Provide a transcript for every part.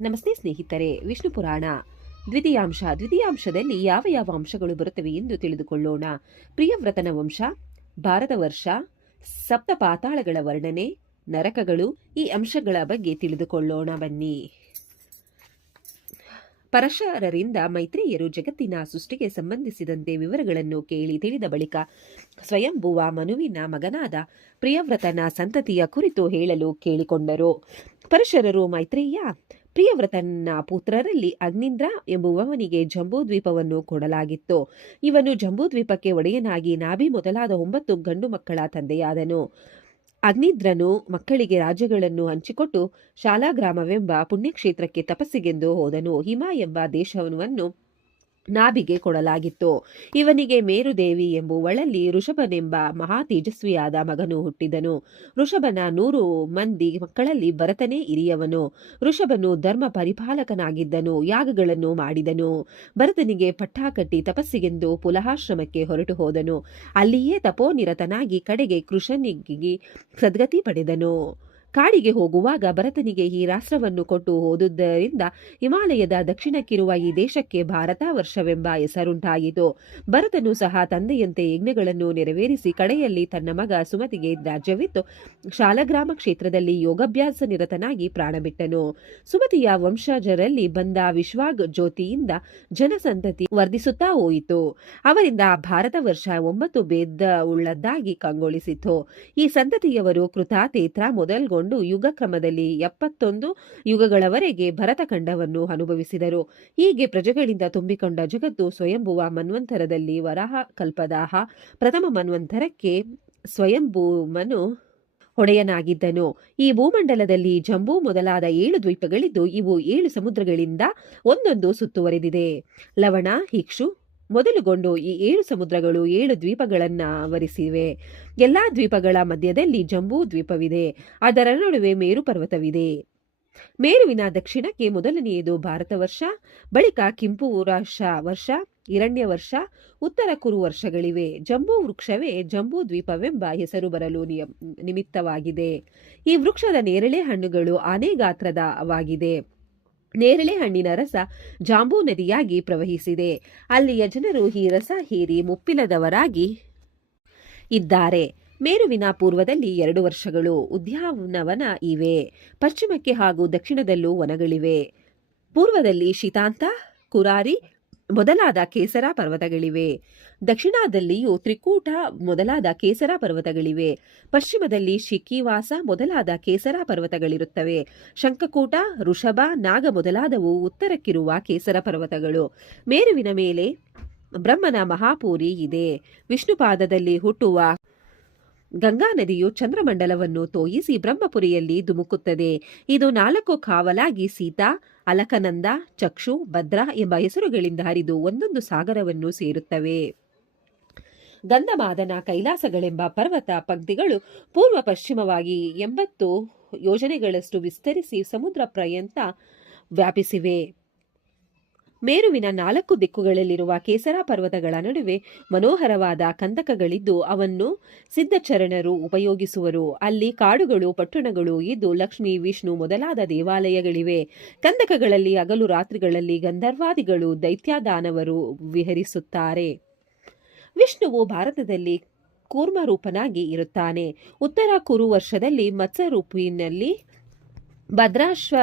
ನಮಸ್ತೆ ಸ್ನೇಹಿತರೆ, ವಿಷ್ಣು ಪುರಾಣ. ದ್ವಿತೀಯಾಂಶ. ದ್ವಿತೀಯಾಂಶದಲ್ಲಿ ಯಾವ ಯಾವ ಅಂಶಗಳು ಬರುತ್ತವೆ ಎಂದು ತಿಳಿದುಕೊಳ್ಳೋಣ. ಪ್ರಿಯವ್ರತನ ವಂಶ, ಭಾರತ ವರ್ಷ, ಸಪ್ತ ಪಾತಾಳಗಳ ವರ್ಣನೆ, ನರಕಗಳು ಈ ಅಂಶಗಳ ಬಗ್ಗೆ ತಿಳಿದುಕೊಳ್ಳೋಣ ಬನ್ನಿ. ಪರಶರರಿಂದ ಮೈತ್ರೇಯರು ಜಗತ್ತಿನ ಸೃಷ್ಟಿಗೆ ಸಂಬಂಧಿಸಿದಂತೆ ವಿವರಗಳನ್ನು ಕೇಳಿ ತಿಳಿದ ಬಳಿಕ ಸ್ವಯಂಭುವ ಮನುವಿನ ಮಗನಾದ ಪ್ರಿಯವ್ರತನ ಸಂತತಿಯ ಕುರಿತು ಹೇಳಲು ಕೇಳಿಕೊಂಡರು. ಪರಶರರು ಮೈತ್ರೇಯ ಪ್ರಿಯವ್ರತನ ಪುತ್ರರಲ್ಲಿ ಅಗ್ನಿಂದ್ರ ಎಂಬುವವನಿಗೆ ಜಂಬೂದ್ವೀಪವನ್ನು ಕೊಡಲಾಗಿತ್ತು. ಇವನು ಜಂಬೂದ್ವೀಪಕ್ಕೆ ಒಡೆಯನಾಗಿ ನಾಭಿ ಮೊದಲಾದ ಒಂಬತ್ತು ಗಂಡು ಮಕ್ಕಳ ತಂದೆಯಾದನು. ಅಗ್ನಿದ್ರನು ಮಕ್ಕಳಿಗೆ ರಾಜ್ಯಗಳನ್ನು ಹಂಚಿಕೊಟ್ಟು ಶಾಲಾಗ್ರಾಮವೆಂಬ ಪುಣ್ಯಕ್ಷೇತ್ರಕ್ಕೆ ತಪಸ್ಸಿಗೆಂದು ಹೋದನು. ಹಿಮ ಎಂಬ ದೇಶವನ್ನು ನಾಭಿಗೆ ಕೊಡಲಾಗಿತ್ತು. ಇವನಿಗೆ ಮೇರುದೇವಿ ಎಂಬುವಳಲ್ಲಿ ಋಷಭನೆಂಬ ಮಹಾ ತೇಜಸ್ವಿಯಾದ ಮಗನು ಹುಟ್ಟಿದನು. ಋಷಭನ ನೂರು ಮಂದಿ ಮಕ್ಕಳಲ್ಲಿ ಭರತನೇ ಇರಿಯವನು ಋಷಭನು ಧರ್ಮ ಪರಿಪಾಲಕನಾಗಿದ್ದನು, ಯಾಗಗಳನ್ನು ಮಾಡಿದನು. ಭರತನಿಗೆ ಪಟ್ಟಾಕಟ್ಟಿ ತಪಸ್ಸಿಗೆಂದು ಪುಲಹಾಶ್ರಮಕ್ಕೆ ಹೊರಟು ಹೋದನು. ಅಲ್ಲಿಯೇ ತಪೋನಿರತನಾಗಿ ಕಡೆಗೆ ಕೃಷನಿಗೆ ಸದ್ಗತಿ ಪಡೆದನು. ಕಾಡಿಗೆ ಹೋಗುವಾಗ ಭರತನಿಗೆ ಈ ರಾಷ್ಟ್ರವನ್ನು ಕೊಟ್ಟು ಹೋದುದರಿಂದ ಹಿಮಾಲಯದ ದಕ್ಷಿಣಕ್ಕಿರುವ ಈ ದೇಶಕ್ಕೆ ಭಾರತ ವರ್ಷವೆಂಬ ಹೆಸರುಂಟಾಯಿತು. ಭರತನು ಸಹ ತಂದೆಯಂತೆ ಯಜ್ಞಗಳನ್ನು ನೆರವೇರಿಸಿ ಕಡೆಯಲ್ಲಿ ತನ್ನ ಮಗ ಸುಮತಿಗೆ ರಾಜ್ಯವಿತ್ತು. ಶಾಲಗ್ರಾಮ ಕ್ಷೇತ್ರದಲ್ಲಿ ಯೋಗಾಭ್ಯಾಸ ನಿರತನಾಗಿ ಪ್ರಾಣಬಿಟ್ಟನು. ಸುಮತಿಯ ವಂಶಜರಲ್ಲಿ ಬಂದ ವಿಶ್ವಾಗ್ ಜ್ಯೋತಿಯಿಂದ ಜನಸಂತತಿ ವರ್ಧಿಸುತ್ತಾ ಹೋಯಿತು. ಅವರಿಂದ ಭಾರತ ವರ್ಷ ಒಂಬತ್ತು ಭೇದ ಉಳ್ಳದ್ದಾಗಿ ಕಂಗೊಳಿಸಿತು. ಈ ಸಂತತಿಯವರು ಕೃತಾತೇತ್ರ ಮೊದಲ್ಗೊಂಡು ಯುಗ ಕ್ರಮದಲ್ಲಿ ಎಪ್ಪತ್ತೊಂದು ಯುಗಗಳವರೆಗೆ ಭರತಖಂಡವನ್ನು ಅನುಭವಿಸಿದರು. ಹೀಗೆ ಪ್ರಜೆಗಳಿಂದ ತುಂಬಿಕೊಂಡ ಜಗತ್ತು ಸ್ವಯಂಭುವ ಮನ್ವಂತರದಲ್ಲಿ ವರಾಹ ಕಲ್ಪದಾಹ, ಪ್ರಥಮ ಮನ್ವಂತರಕ್ಕೆ ಸ್ವಯಂಭೂಮನು ಒಡೆಯನಾಗಿದ್ದನು ಈ ಭೂಮಂಡಲದಲ್ಲಿ ಜಂಬೂ ಮೊದಲಾದ ಏಳು ದ್ವೀಪಗಳಿದ್ದು ಇವು ಏಳು ಸಮುದ್ರಗಳಿಂದ ಒಂದೊಂದು ಸುತ್ತುವರೆದಿದೆ. ಲವಣ ಇಕ್ಷು ಮೊದಲುಗೊಂಡು ಈ ಏಳು ಸಮುದ್ರಗಳು ಏಳು ದ್ವೀಪಗಳನ್ನ ಆವರಿಸಿವೆ. ಎಲ್ಲಾ ದ್ವೀಪಗಳ ಮಧ್ಯದಲ್ಲಿ ಜಂಬೂ ದ್ವೀಪವಿದೆ. ಅದರ ನಡುವೆ ಮೇರು ಪರ್ವತವಿದೆ. ಮೇರುವಿನ ದಕ್ಷಿಣಕ್ಕೆ ಮೊದಲನೆಯದು ಭಾರತ ವರ್ಷ, ಬಳಿಕ ಕೆಂಪು ಊರಾಶ ವರ್ಷ, ಹಿರಣ್ಯ ವರ್ಷ, ಉತ್ತರ ಕುರು ವರ್ಷಗಳಿವೆ. ಜಂಬೂ ವೃಕ್ಷವೇ ಜಂಬೂ ದ್ವೀಪವೆಂಬ ಹೆಸರು ಬರಲು ನಿಮಿತ್ತವಾಗಿದೆ. ಈ ವೃಕ್ಷದ ನೇರಳೆ ಹಣ್ಣುಗಳು ಆನೆ ಗಾತ್ರದವಾಗಿದೆ ನೇರಳೆ ಹಣ್ಣಿನ ರಸ ಜಾಂಬೂ ನದಿಯಾಗಿ ಪ್ರವಹಿಸಿದೆ. ಅಲ್ಲಿಯ ಜನರು ಈ ರಸ ಹೀರಿ ಮುಪ್ಪಿಲ್ಲದವರಾಗಿ ಇದ್ದಾರೆ. ಮೇರುವಿನ ಪೂರ್ವದಲ್ಲಿ ಎರಡು ವರ್ಷಗಳು ಉದ್ಯಾನವನ ಇವೆ. ಪಶ್ಚಿಮಕ್ಕೆ ಹಾಗೂ ದಕ್ಷಿಣದಲ್ಲೂ ವನಗಳಿವೆ. ಪೂರ್ವದಲ್ಲಿ ಶೀತಾಂತ, ಕುರಾರಿ ಮೊದಲಾದ ಕೇಸರ ಪರ್ವತಗಳಿವೆ. ದಕ್ಷಿಣದಲ್ಲಿಯೂ ತ್ರಿಕೂಟ ಮೊದಲಾದ ಕೇಸರ ಪರ್ವತಗಳಿವೆ. ಪಶ್ಚಿಮದಲ್ಲಿ ಶಿಕ್ಕಿವಾಸ ಮೊದಲಾದ ಕೇಸರ ಪರ್ವತಗಳಿರುತ್ತವೆ. ಶಂಖಕೂಟ, ಋಷಭ, ನಾಗ ಮೊದಲಾದವು ಉತ್ತರಕ್ಕಿರುವ ಕೇಸರ ಪರ್ವತಗಳು. ಮೇರುವಿನ ಮೇಲೆ ಬ್ರಹ್ಮನ ಮಹಾಪೂರಿ ಇದೆ. ವಿಷ್ಣುಪಾದದಲ್ಲಿ ಹುಟ್ಟುವ ಗಂಗಾ ನದಿಯು ಚಂದ್ರಮಂಡಲವನ್ನು ತೋಯಿಸಿ ಬ್ರಹ್ಮಪುರಿಯಲ್ಲಿ ಧುಮುಕುತ್ತದೆ. ಇದು ನಾಲ್ಕು ಕಾವಲಾಗಿ ಸೀತಾ ಅಲಕನಂದ, ಚಕ್ಷು, ಭದ್ರ ಎಂಬ ಹೆಸರುಗಳಿಂದ ಹರಿದು ಒಂದೊಂದು ಸಾಗರವನ್ನು ಸೇರುತ್ತವೆ. ಗಂಧಮಾದನ, ಕೈಲಾಸಗಳೆಂಬ ಪರ್ವತ ಪಂಕ್ತಿಗಳು ಪೂರ್ವ ಪಶ್ಚಿಮವಾಗಿ ಎಂಬತ್ತು ಯೋಜನೆಗಳಷ್ಟು ವಿಸ್ತರಿಸಿ ಸಮುದ್ರ ಪರ್ಯಂತ ವ್ಯಾಪಿಸಿವೆ. ಮೇರುವಿನ ನಾಲ್ಕು ದಿಕ್ಕುಗಳಲ್ಲಿರುವ ಕೇಸರ ಪರ್ವತಗಳ ನಡುವೆ ಮನೋಹರವಾದ ಕಂದಕಗಳಿದ್ದು ಅವನ್ನು ಸಿದ್ಧಚರಣರು ಉಪಯೋಗಿಸುವರು. ಅಲ್ಲಿ ಕಾಡುಗಳು, ಪಟ್ಟಣಗಳು ಇದ್ದು ಲಕ್ಷ್ಮಿ, ವಿಷ್ಣು ಮೊದಲಾದ ದೇವಾಲಯಗಳಿವೆ. ಕಂದಕಗಳಲ್ಲಿ ಹಗಲು ರಾತ್ರಿಗಳಲ್ಲಿ ಗಂಧರ್ವಾದಿಗಳು ದೈತ್ಯಾದಾನವರು ವಿಹರಿಸುತ್ತಾರೆ. ವಿಷ್ಣುವು ಭಾರತದಲ್ಲಿ ಕೂರ್ಮರೂಪನಾಗಿ ಇರುತ್ತಾನೆ. ಉತ್ತರ ಕುರು ವರ್ಷದಲ್ಲಿ ಮತ್ಸ್ಯರೂಪಿನಲ್ಲಿ ಭದ್ರಾಶ್ವ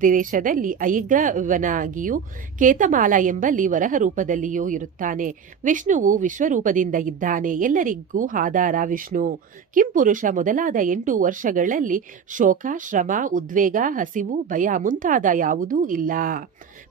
ದೇಶದಲ್ಲಿ ಅಯಿಗ್ರವನಾಗಿಯೂ ಕೇತಮಾಲ ಎಂಬಲ್ಲಿ ವರಹ ರೂಪದಲ್ಲಿಯೂ ಇರುತ್ತಾನೆ. ವಿಷ್ಣುವು ವಿಶ್ವರೂಪದಿಂದ ಇದ್ದಾನೆ. ಎಲ್ಲರಿಗೂ ಆಧಾರ ವಿಷ್ಣು. ಕಿಂಪುರುಷ ಮೊದಲಾದ ಎಂಟು ವರ್ಷಗಳಲ್ಲಿ ಶೋಕ, ಶ್ರಮ, ಉದ್ವೇಗ, ಹಸಿವು, ಭಯ ಮುಂತಾದ ಯಾವುದೂ ಇಲ್ಲ.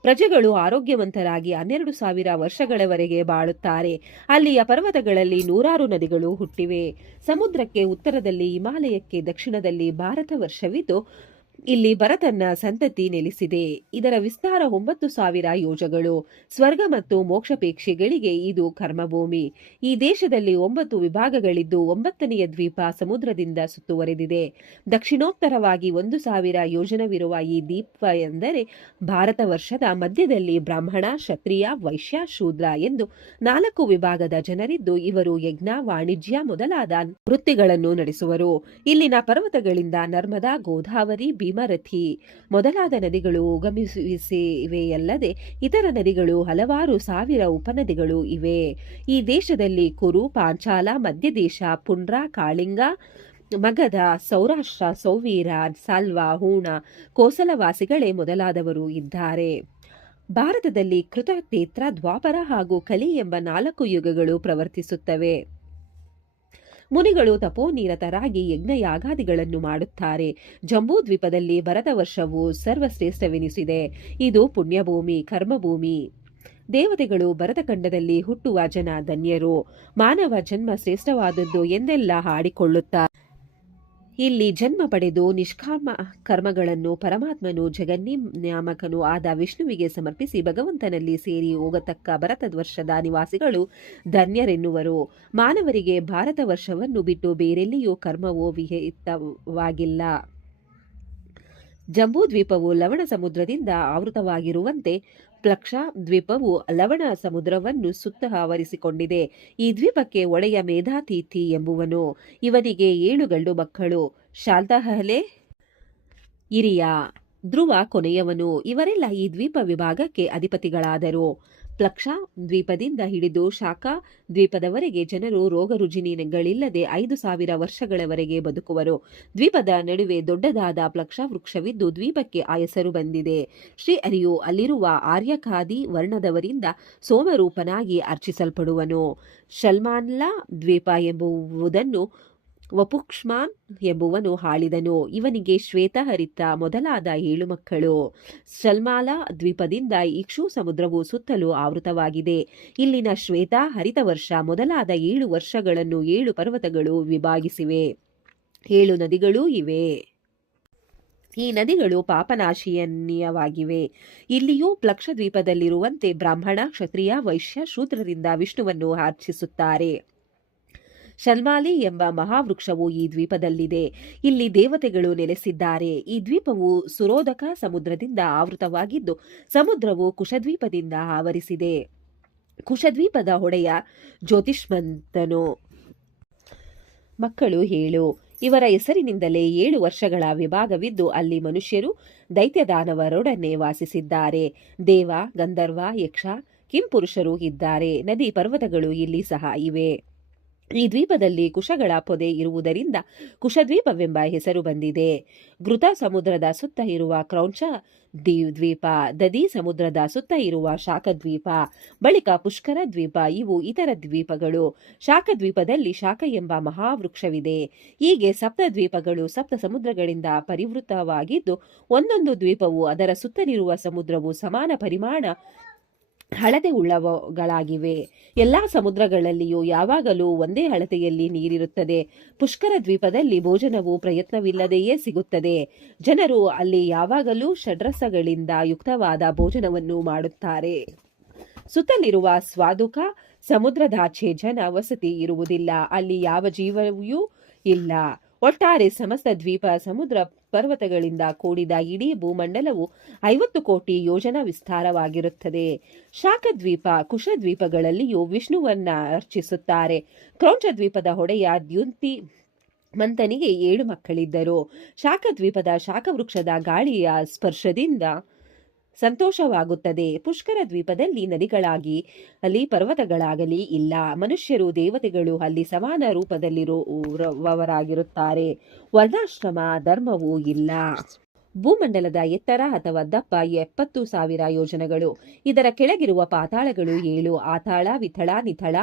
ಪ್ರಜೆಗಳು ಆರೋಗ್ಯವಂತರಾಗಿ ಹನ್ನೆರಡು ಸಾವಿರ ವರ್ಷಗಳವರೆಗೆ ಬಾಳುತ್ತಾರೆ. ಅಲ್ಲಿಯ ಪರ್ವತಗಳಲ್ಲಿ ನೂರಾರು ನದಿಗಳು ಹುಟ್ಟಿವೆ. ಸಮುದ್ರಕ್ಕೆ ಉತ್ತರದಲ್ಲಿ ಹಿಮಾಲಯಕ್ಕೆ ದಕ್ಷಿಣದಲ್ಲಿ ಭಾರತ ವರ್ಷವಿದ್ದು ಇಲ್ಲಿ ಭರತನ್ನ ಸಂತತಿ ನೆಲೆಸಿದೆ. ಇದರ ವಿಸ್ತಾರ ಒಂಬತ್ತು ಸಾವಿರ ಯೋಜಗಳು. ಸ್ವರ್ಗ ಮತ್ತು ಮೋಕ್ಷಪೇಕ್ಷೆಗಳಿಗೆ ಇದು ಕರ್ಮಭೂಮಿ. ಈ ದೇಶದಲ್ಲಿ ಒಂಬತ್ತು ವಿಭಾಗಗಳಿದ್ದು ಒಂಬತ್ತನೆಯ ದ್ವೀಪ ಸಮುದ್ರದಿಂದ ಸುತ್ತುವರೆದಿದೆ. ದಕ್ಷಿಣೋತ್ತರವಾಗಿ ಒಂದು ಸಾವಿರ ಯೋಜನವಿರುವ ಈ ದ್ವೀಪ ಎಂದರೆ ಭಾರತ ವರ್ಷದ ಮಧ್ಯದಲ್ಲಿ ಬ್ರಾಹ್ಮಣ, ಕ್ಷತ್ರಿಯ, ವೈಶ್ಯ, ಶೂದ್ರ ಎಂದು ನಾಲ್ಕು ವಿಭಾಗದ ಜನರಿದ್ದು ಇವರು ಯಜ್ಞ, ವಾಣಿಜ್ಯ ಮೊದಲಾದ ವೃತ್ತಿಗಳನ್ನು ನಡೆಸುವರು. ಇಲ್ಲಿನ ಪರ್ವತಗಳಿಂದ ನರ್ಮದಾ, ಗೋದಾವರಿ ಭೀಮರಥಿ ಮೊದಲಾದ ನದಿಗಳು ಉಗಮಿಸಿವೆಯಲ್ಲದೆ ಇತರ ನದಿಗಳು ಹಲವಾರು ಸಾವಿರ ಉಪನದಿಗಳು ಇವೆ. ಈ ದೇಶದಲ್ಲಿ ಕುರು, ಪಾಂಚಾಲ, ಮಧ್ಯದೇಶ, ಪುಂಡ್ರ, ಕಾಳಿಂಗ, ಮಗಧ, ಸೌರಾಷ್ಟ್ರ, ಸೌವೀರ, ಸಾಲ್ವ, ಹೂಣ, ಕೋಸಲವಾಸಿಗಳೇ ಮೊದಲಾದವರು ಇದ್ದಾರೆ. ಭಾರತದಲ್ಲಿ ಕೃತ ತೇತ್ರ ದ್ವಾಪರ ಹಾಗೂ ಕಲಿ ಎಂಬ ನಾಲ್ಕು ಯುಗಗಳು ಪ್ರವರ್ತಿಸುತ್ತವೆ. ಮುನಿಗಳು ತಪೋನಿರತರಾಗಿ ಯಜ್ಞಯಾಗಾದಿಗಳನ್ನು ಮಾಡುತ್ತಾರೆ. ಜಂಬೂ ದ್ವೀಪದಲ್ಲಿ ಭರತ ವರ್ಷವು ಸರ್ವಶ್ರೇಷ್ಠವೆನಿಸಿದೆ. ಇದು ಪುಣ್ಯಭೂಮಿ, ಕರ್ಮಭೂಮಿ. ದೇವತೆಗಳು ಭರತಖಂಡದಲ್ಲಿ ಹುಟ್ಟುವ ಜನ ಧನ್ಯರು. ಮಾನವ ಜನ್ಮ ಶ್ರೇಷ್ಠವಾದದ್ದು ಎಂದೆಲ್ಲ ಹಾಡಿಕೊಳ್ಳುತ್ತಾರೆ ಇಲ್ಲಿ ಜನ್ಮ ಪಡೆದು ನಿಷ್ಕಾಮ ಕರ್ಮಗಳನ್ನು ಪರಮಾತ್ಮನು ಜಗನ್ನಿಯಾಮಕನು ಆದ ವಿಷ್ಣುವಿಗೆ ಸಮರ್ಪಿಸಿ ಭಗವಂತನಲ್ಲಿ ಸೇರಿ ಹೋಗತಕ್ಕ ಭರತ ವರ್ಷದ ನಿವಾಸಿಗಳು ಧನ್ಯರೆನ್ನುವರು. ಮಾನವರಿಗೆ ಭಾರತ ವರ್ಷವನ್ನು ಬಿಟ್ಟು ಬೇರೆಲ್ಲಿಯೂ ಕರ್ಮವೋ ವಿಹಿತವಾಗಿಲ್ಲ. ಜಂಬೂ ದ್ವೀಪವು ಲವಣ ಸಮುದ್ರದಿಂದ ಆವೃತವಾಗಿರುವಂತೆ ಪ್ಲಕ್ಷ ದ್ವೀಪವು ಲವಣ ಸಮುದ್ರವನ್ನು ಸುತ್ತ ಆವರಿಸಿಕೊಂಡಿದೆ ಈ ದ್ವೀಪಕ್ಕೆ ಒಳೆಯ ಮೇಧಾತಿಥಿ ಎಂಬುವನು. ಇವನಿಗೆ ಏಳು ಗಂಡು ಮಕ್ಕಳು. ಶಾಂತಹಲೆ ಇರಿಯ ಧ್ರುವ ಕೊನೆಯವನು. ಇವರೆಲ್ಲ ಈ ದ್ವೀಪ ವಿಭಾಗಕ್ಕೆ ಅಧಿಪತಿಗಳಾದರು. ಪ್ಲಕ್ಷ ದ್ವೀಪದಿಂದ ಹಿಡಿದು ಶಾಖಾ ದ್ವೀಪದವರೆಗೆ ಜನರು ರೋಗ ರುಜಿನಿಗಳಿಲ್ಲದೆ ಐದು ಸಾವಿರ ವರ್ಷಗಳವರೆಗೆ ಬದುಕುವರು. ದ್ವೀಪದ ನಡುವೆ ದೊಡ್ಡದಾದ ಪ್ಲಕ್ಷ ವೃಕ್ಷವಿದ್ದು ದ್ವೀಪಕ್ಕೆ ಆ ಹೆಸರು ಬಂದಿದೆ. ಶ್ರೀ ಅರಿಯು ಅಲ್ಲಿರುವ ಆರ್ಯಖಾದಿ ವರ್ಣದವರಿಂದ ಸೋಮರೂಪನಾಗಿ ಅರ್ಚಿಸಲ್ಪಡುವನು. ಶಲ್ಮಾನ್ಲಾ ದ್ವೀಪ ಎಂಬುವುದನ್ನು ವಪುಕ್ಷ್ಮಾನ್ ಎಂಬುವನು ಹಾಳಿದನು. ಇವನಿಗೆ ಶ್ವೇತಹರಿತ ಮೊದಲಾದ ಏಳು ಮಕ್ಕಳು. ಸಲ್ಮಾಲಾ ದ್ವೀಪದಿಂದ ಇಕ್ಷು ಸಮುದ್ರವು ಸುತ್ತಲೂ ಆವೃತವಾಗಿದೆ. ಇಲ್ಲಿನ ಶ್ವೇತ ಹರಿತ ವರ್ಷ ಮೊದಲಾದ ಏಳು ವರ್ಷಗಳನ್ನು ಏಳು ಪರ್ವತಗಳು ವಿಭಾಗಿಸಿವೆ. ಏಳು ನದಿಗಳೂ ಇವೆ. ಈ ನದಿಗಳು ಪಾಪನಾಶೀಯನೀಯವಾಗಿವೆ. ಇಲ್ಲಿಯೂ ಪ್ಲಕ್ಷ ದ್ವೀಪದಲ್ಲಿರುವಂತೆ ಬ್ರಾಹ್ಮಣ, ಕ್ಷತ್ರಿಯ, ವೈಶ್ಯ, ಶೂದ್ರರಿಂದ ವಿಷ್ಣುವನ್ನು ಅರ್ಚಿಸುತ್ತಾರೆ ಶಲ್ಮಾಲಿ ಎಂಬ ಮಹಾವೃಕ್ಷವು ಈ ದ್ವೀಪದಲ್ಲಿದೆ. ಇಲ್ಲಿ ದೇವತೆಗಳು ನೆಲೆಸಿದ್ದಾರೆ. ಈ ದ್ವೀಪವು ಸುರೋಧಕ ಸಮುದ್ರದಿಂದ ಆವೃತವಾಗಿದ್ದು, ಸಮುದ್ರವು ಕುಶದ್ವೀಪದಿಂದ ಆವರಿಸಿದೆ. ಕುಶದ್ವೀಪದ ಹೊಡೆಯ ಜ್ಯೋತಿಷ್ಮಂತನು. ಮಕ್ಕಳು ಹೇಳು, ಇವರ ಹೆಸರಿನಿಂದಲೇ ಏಳು ವರ್ಷಗಳ ವಿಭಾಗವಿದ್ದು, ಅಲ್ಲಿ ಮನುಷ್ಯರು ದೈತ್ಯದಾನವರೊಡನೆ ವಾಸಿಸಿದ್ದಾರೆ. ದೇವ, ಗಂಧರ್ವ, ಯಕ್ಷ, ಕಿಂಪುರುಷರು ಇದ್ದಾರೆ. ನದಿ ಪರ್ವತಗಳು ಇಲ್ಲಿ ಸಹ ಇವೆ. ಈ ದ್ವೀಪದಲ್ಲಿ ಕುಶಗಳ ಪೊದೆ ಇರುವುದರಿಂದ ಕುಶದ್ವೀಪವೆಂಬ ಹೆಸರು ಬಂದಿದೆ. ಘೃತ ಸಮುದ್ರದ ಸುತ್ತ ಇರುವ ಕ್ರೌಂಚ ದ್ವೀಪ ದದಿ ಸಮುದ್ರದ ಸುತ್ತ ಇರುವ ಶಾಖದ್ವೀಪ, ಬಳಿಕ ಪುಷ್ಕರ ದ್ವೀಪ, ಇವು ಇತರ ದ್ವೀಪಗಳು. ಶಾಖದ್ವೀಪದಲ್ಲಿ ಶಾಖ ಎಂಬ ಮಹಾವೃಕ್ಷವಿದೆ. ಹೀಗೆ ಸಪ್ತ ದ್ವೀಪಗಳು ಸಪ್ತ ಸಮುದ್ರಗಳಿಂದ ಪರಿವೃತವಾಗಿದ್ದು, ಒಂದೊಂದು ದ್ವೀಪವು ಅದರ ಸುತ್ತಲಿರುವ ಸಮುದ್ರವು ಸಮಾನ ಪರಿಮಾಣ ಹಳತೆ ಉಳ್ಳವಗಳಾಗಿವೆ ಎಲ್ಲ ಸಮುದ್ರಗಳಲ್ಲಿಯೂ ಯಾವಾಗಲೂ ಒಂದೇ ಅಳತೆಯಲ್ಲಿ ನೀರಿರುತ್ತದೆ. ಪುಷ್ಕರ ದ್ವೀಪದಲ್ಲಿ ಭೋಜನವು ಪ್ರಯತ್ನವಿಲ್ಲದೆಯೇ ಸಿಗುತ್ತದೆ. ಜನರು ಅಲ್ಲಿ ಯಾವಾಗಲೂ ಷಡ್ರಸಗಳಿಂದ ಯುಕ್ತವಾದ ಭೋಜನವನ್ನು ಮಾಡುತ್ತಾರೆ. ಸುತ್ತಲಿರುವ ಸ್ವಾದುಕ, ಸಮುದ್ರದಾಚೆ ಜನ ವಸತಿ ಇರುವುದಿಲ್ಲ. ಅಲ್ಲಿ ಯಾವ ಜೀವವೂ ಇಲ್ಲ. ಒಟ್ಟಾರೆ ಸಮಸ್ತ ದ್ವೀಪ ಸಮುದ್ರ ಪರ್ವತಗಳಿಂದ ಕೂಡಿದ ಇಡೀ ಭೂಮಂಡಲವು ಐವತ್ತು ಕೋಟಿ ಯೋಜನಾ ವಿಸ್ತಾರವಾಗಿರುತ್ತದೆ. ಶಾಖದ್ವೀಪ, ಕುಶದ್ವೀಪಗಳಲ್ಲಿಯೂ ವಿಷ್ಣುವನ್ನ ಅರ್ಚಿಸುತ್ತಾರೆ. ದ್ವೀಪದ ಹೊಡೆಯ ದ್ಯುಂತಿ ಮಂತನಿಗೆ ಏಳು ಮಕ್ಕಳಿದ್ದರು. ಶಾಖದ್ವೀಪದ ಶಾಖವೃಕ್ಷದ ಗಾಳಿಯ ಸ್ಪರ್ಶದಿಂದ ಸಂತೋಷವಾಗುತ್ತದೆ. ಪುಷ್ಕರ ದ್ವೀಪದಲ್ಲಿ ನದಿಗಳಾಗಿ, ಅಲ್ಲಿ ಪರ್ವತಗಳಾಗಲಿ ಇಲ್ಲ, ಮನುಷ್ಯರು ದೇವತೆಗಳು ಅಲ್ಲಿ ಸಮಾನ ರೂಪದಲ್ಲಿರುವವರಾಗಿರುತ್ತಾರೆ. ವರ್ಣಾಶ್ರಮ, ಧರ್ಮವೂ ಇಲ್ಲ. ಭೂಮಂಡಲದ ಎತ್ತರ ಅಥವಾ ದಪ್ಪ ಎಪ್ಪತ್ತು ಸಾವಿರ ಯೋಜನೆಗಳು. ಇದರ ಕೆಳಗಿರುವ ಪಾತಾಳಗಳು ಏಳು. ಆತಾಳ ವಿಥಳ ನಿಥಳ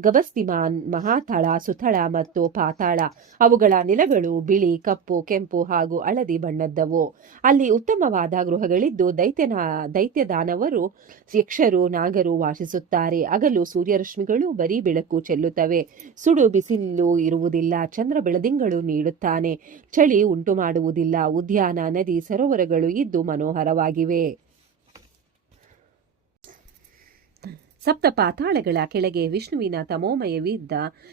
ಗಬಸ್ತಿಮಾನ್ ಮಹಾತಳ ಸುಥಳ ಮತ್ತು ಪಾತಾಳ. ಅವುಗಳ ನೆಲಗಳು ಬಿಳಿ, ಕಪ್ಪು, ಕೆಂಪು ಹಾಗೂ ಹಳದಿ ಬಣ್ಣದ್ದವು. ಅಲ್ಲಿ ಉತ್ತಮವಾದ ಗೃಹಗಳಿದ್ದು ದೈತ್ಯನ, ದೈತ್ಯದಾನವರು ಯಕ್ಷರು, ನಾಗರು ವಾಸಿಸುತ್ತಾರೆ. ಹಗಲು ಸೂರ್ಯರಶ್ಮಿಗಳು ಬರೀ ಬೆಳಕು ಚೆಲ್ಲುತ್ತವೆ. ಸುಡು ಬಿಸಿಲು ಇರುವುದಿಲ್ಲ, ಚಂದ್ರ ಬೆಳದಿಂಗಳು ನೀಡುತ್ತಾನೆ. ಚಳಿ ಉಂಟು ಮಾಡುವುದಿಲ್ಲ ಉದ್ಯಾನ, ನದಿ, ಸರೋವರಗಳು ಇದ್ದು ಮನೋಹರವಾಗಿವೆ. ಸಪ್ತ ಪಾತಾಳಗಳ ಕೆಳಗೆ ವಿಷ್ಣುವಿನ ತಮೋಮಯವಿದ್ದ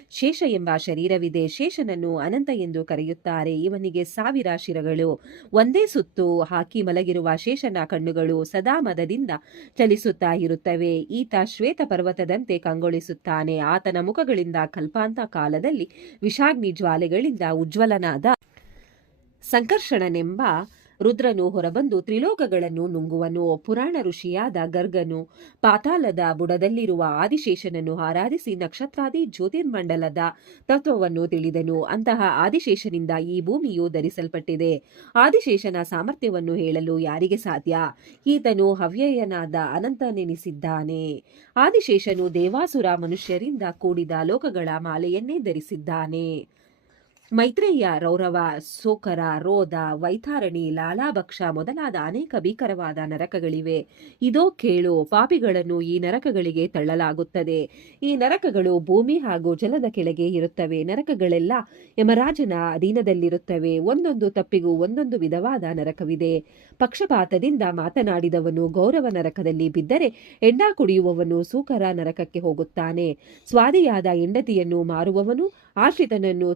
ಶೇಷ ಎಂಬ ಶರೀರವಿದೆ. ಶೇಷನನ್ನು ಅನಂತ ಎಂದು ಕರೆಯುತ್ತಾರೆ. ಇವನಿಗೆ ಸಾವಿರ ಶಿರಗಳು. ಒಂದೇ ಸುತ್ತು ಹಾಕಿ ಮಲಗಿರುವ ಶೇಷನ ಕಣ್ಣುಗಳು ಸದಾ ಮದದಿಂದ ಚಲಿಸುತ್ತಾ ಇರುತ್ತವೆ. ಈತ ಶ್ವೇತ ಪರ್ವತದಂತೆ ಕಂಗೊಳಿಸುತ್ತಾನೆ. ಆತನ ಮುಖಗಳಿಂದ ಕಲ್ಪಾಂತ ಕಾಲದಲ್ಲಿ ವಿಷಾಗ್ನಿ ಜ್ವಾಲೆಗಳಿಂದ ಉಜ್ವಲನಾದ ಸಂಕರ್ಷಣನೆಂಬ ರುದ್ರನು ಹೊರಬಂದು ತ್ರಿಲೋಕಗಳನ್ನು ನುಂಗುವನು. ಪುರಾಣ ಋಷಿಯಾದ ಗರ್ಗನು ಪಾತಾಳದ ಬುಡದಲ್ಲಿರುವ ಆದಿಶೇಷನನ್ನು ಆರಾಧಿಸಿ ನಕ್ಷತ್ರಾದಿ ಜ್ಯೋತಿರ್ಮಂಡಲದ ತತ್ವವನ್ನು ತಿಳಿದನು. ಅಂತಹ ಆದಿಶೇಷನಿಂದ ಈ ಭೂಮಿಯು ಧರಿಸಲ್ಪಟ್ಟಿದೆ. ಆದಿಶೇಷನ ಸಾಮರ್ಥ್ಯವನ್ನು ಹೇಳಲು ಯಾರಿಗೆ ಸಾಧ್ಯ? ಈತನು ಹವ್ಯಯನಾದ ಅನಂತನೆನಿಸಿದ್ದಾನೆ. ಆದಿಶೇಷನು ದೇವಾಸುರ ಮನುಷ್ಯರಿಂದ ಕೂಡಿದ ಲೋಕಗಳ ಮಾಲೆಯನ್ನೇ ಧರಿಸಿದ್ದಾನೆ. ಮೈತ್ರೇಯ, ರೌರವ, ಸೋಕರ, ರೋಧ ವೈತಾರಣಿ ಲಾಲಾಭಕ್ಷ ಮೊದಲಾದ ಅನೇಕ ಭೀಕರವಾದ ನರಕಗಳಿವೆ. ಇದೋ ಕೇಳು ಪಾಪಿಗಳನ್ನು ಈ ನರಕಗಳಿಗೆ ತಳ್ಳಲಾಗುತ್ತದೆ. ಈ ನರಕಗಳು ಭೂಮಿ ಹಾಗೂ ಜಲದ ಕೆಳಗೆ ಇರುತ್ತವೆ. ನರಕಗಳೆಲ್ಲ ಯಮರಾಜನ ಅಧೀನದಲ್ಲಿರುತ್ತವೆ. ಒಂದೊಂದು ತಪ್ಪಿಗೂ ಒಂದೊಂದು ವಿಧವಾದ ನರಕವಿದೆ. ಪಕ್ಷಪಾತದಿಂದ ಮಾತನಾಡಿದವನು ಗೌರವ ನರಕದಲ್ಲಿ ಬಿದ್ದರೆ ಎಂಡ ಕುಡಿಯುವವನು ಸೂಕರ ನರಕಕ್ಕೆ ಹೋಗುತ್ತಾನೆ. ಸ್ವಾದಿಯಾದ ಹೆಂಡತಿಯನ್ನು ಮಾರುವವನು ಆಶ್ರಿತನನ್ನು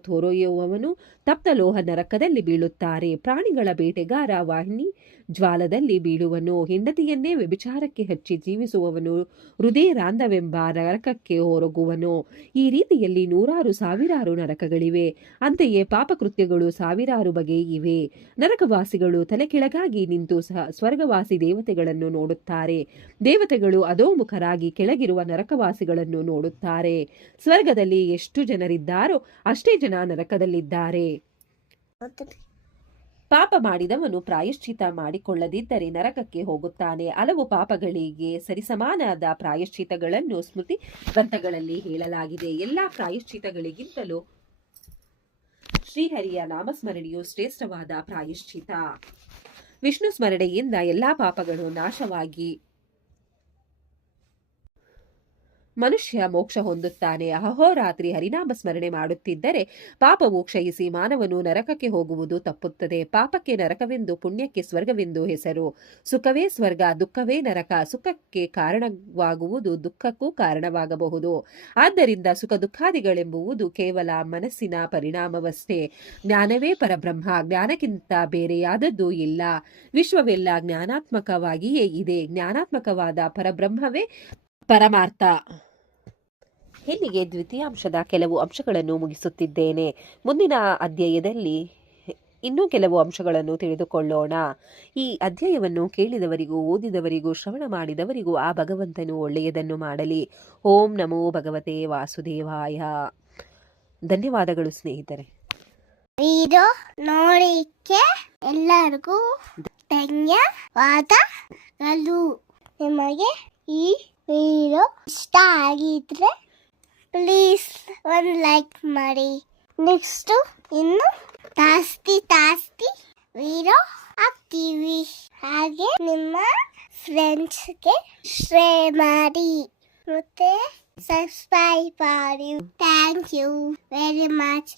ತೋರೊಯ್ಯುವವನು ತಪ್ತಲೋಹ ನರಕದಲ್ಲಿ ಬೀಳುತ್ತಾರೆ. ಪ್ರಾಣಿಗಳ ಬೇಟೆಗಾರ ವಾಹಿನಿ ಜ್ವಾಲದಲ್ಲಿ ಬೀಳುವನು. ಹೆಂಡತಿಯನ್ನೇ ವ್ಯಭಿಚಾರಕ್ಕೆ ಹಚ್ಚಿ ಜೀವಿಸುವವನು ಹೃದಯರಾಂಧವೆಂಬ ನರಕಕ್ಕೆ ಹೊರಗುವನು. ಈ ರೀತಿಯಲ್ಲಿ ನೂರಾರು ಸಾವಿರಾರು ನರಕಗಳಿವೆ. ಅಂತೆಯೇ ಪಾಪಕೃತ್ಯಗಳು ಸಾವಿರಾರು ಬಗೆ ಇವೆ. ನರಕವಾಸಿಗಳು ತಲೆ ಕೆಳಗಾಗಿ ನಿಂತು ಸಹ ಸ್ವರ್ಗವಾಸಿ ದೇವತೆಗಳನ್ನು ನೋಡುತ್ತಾರೆ. ದೇವತೆಗಳು ಅಧೋಮುಖರಾಗಿ ಕೆಳಗಿರುವ ನರಕವಾಸಿಗಳನ್ನು ನೋಡುತ್ತಾರೆ. ಸ್ವರ್ಗದಲ್ಲಿ ಎಷ್ಟು ಜನರಿದ್ದಾರೋ ಅಷ್ಟೇ ಜನ ನರಕದಲ್ಲಿದ್ದಾರೆ. ಪಾಪ ಮಾಡಿದವನು ಪ್ರಾಯಶ್ಚಿತ ಮಾಡಿಕೊಳ್ಳದಿದ್ದರೆ ನರಕಕ್ಕೆ ಹೋಗುತ್ತಾನೆ. ಹಲವು ಪಾಪಗಳಿಗೆ ಸರಿಸಮಾನಾದ ಪ್ರಾಯಶ್ಚಿತಗಳನ್ನು ಸ್ಮೃತಿ ಗ್ರಂಥಗಳಲ್ಲಿ ಹೇಳಲಾಗಿದೆ. ಎಲ್ಲಾ ಪ್ರಾಯಶ್ಚಿತಗಳಿಗಿಂತಲೂ ಶ್ರೀಹರಿಯ ನಾಮಸ್ಮರಣೆಯು ಶ್ರೇಷ್ಠವಾದ ಪ್ರಾಯಶ್ಚಿತ ವಿಷ್ಣು ಸ್ಮರಣೆಯಿಂದ ಎಲ್ಲಾ ಪಾಪಗಳು ನಾಶವಾಗಿ ಮನುಷ್ಯ ಮೋಕ್ಷ ಹೊಂದುತ್ತಾನೆ. ಅಹೋರಾತ್ರಿ ಹರಿನಾಮ ಸ್ಮರಣೆ ಮಾಡುತ್ತಿದ್ದರೆ ಪಾಪವು ಕ್ಷಯಿಸಿ ಮಾನವನು ನರಕಕ್ಕೆ ಹೋಗುವುದು ತಪ್ಪುತ್ತದೆ. ಪಾಪಕ್ಕೆ ನರಕವೆಂದು, ಪುಣ್ಯಕ್ಕೆ ಸ್ವರ್ಗವೆಂದು ಹೆಸರು. ಸುಖವೇ ಸ್ವರ್ಗ, ದುಃಖವೇ ನರಕ. ಸುಖಕ್ಕೆ ಕಾರಣವಾಗುವುದು ದುಃಖಕ್ಕೂ ಕಾರಣವಾಗಬಹುದು. ಆದ್ದರಿಂದ ಸುಖ ದುಃಖಾದಿಗಳೆಂಬುವುದು ಕೇವಲ ಮನಸ್ಸಿನ ಪರಿಣಾಮವಷ್ಟೇ. ಜ್ಞಾನವೇ ಪರಬ್ರಹ್ಮ, ಜ್ಞಾನಕ್ಕಿಂತ ಬೇರೆಯಾದದ್ದು ಇಲ್ಲ. ವಿಶ್ವವೆಲ್ಲ ಜ್ಞಾನಾತ್ಮಕವಾಗಿಯೇ ಇದೆ. ಜ್ಞಾನಾತ್ಮಕವಾದ ಪರಬ್ರಹ್ಮವೇ ಪರಮಾರ್ಥ. ಇಲ್ಲಿಗೆ ದ್ವಿತೀಯಾಂಶದ ಕೆಲವು ಅಂಶಗಳನ್ನು ಮುಗಿಸುತ್ತಿದ್ದೇನೆ. ಮುಂದಿನ ಅಧ್ಯಾಯದಲ್ಲಿ ಇನ್ನೂ ಕೆಲವು ಅಂಶಗಳನ್ನು ತಿಳಿದುಕೊಳ್ಳೋಣ. ಈ ಅಧ್ಯಾಯವನ್ನು ಕೇಳಿದವರಿಗೂ, ಓದಿದವರಿಗೂ, ಶ್ರವಣ ಮಾಡಿದವರಿಗೂ ಆ ಭಗವಂತನು ಒಳ್ಳೆಯದನ್ನು ಮಾಡಲಿ. ಓಂ ನಮೋ ಭಗವತೆ ವಾಸುದೇವಾಯ. ಧನ್ಯವಾದಗಳು ಸ್ನೇಹಿತರೆ. ಇದು ನೋಡಿಕೆ ಎಲ್ಲರಿಗೂ ಧನ್ಯವಾದಗಳು. ನಿಮಗೆ ಈ ವಿಡಿಯೋ ಇಷ್ಟ ಆಗಿದ್ರೆ ಪ್ಲೀಸ್ ಒಂದು ಲೈಕ್ ಮಾಡಿ. ನೆಕ್ಸ್ಟು ಇನ್ನು ಜಾಸ್ತಿ ಜಾಸ್ತಿ ವೀರೋ ಹಾಕ್ತೀವಿ. ಹಾಗೆ ನಿಮ್ಮ ಫ್ರೆಂಡ್ಸ್ಗೆ ಶೇರ್ ಮಾಡಿ. ಮತ್ತೆ ಸಬ್ಸ್ಕ್ರೈಬ್ ಮಾಡಿ. Thank you very much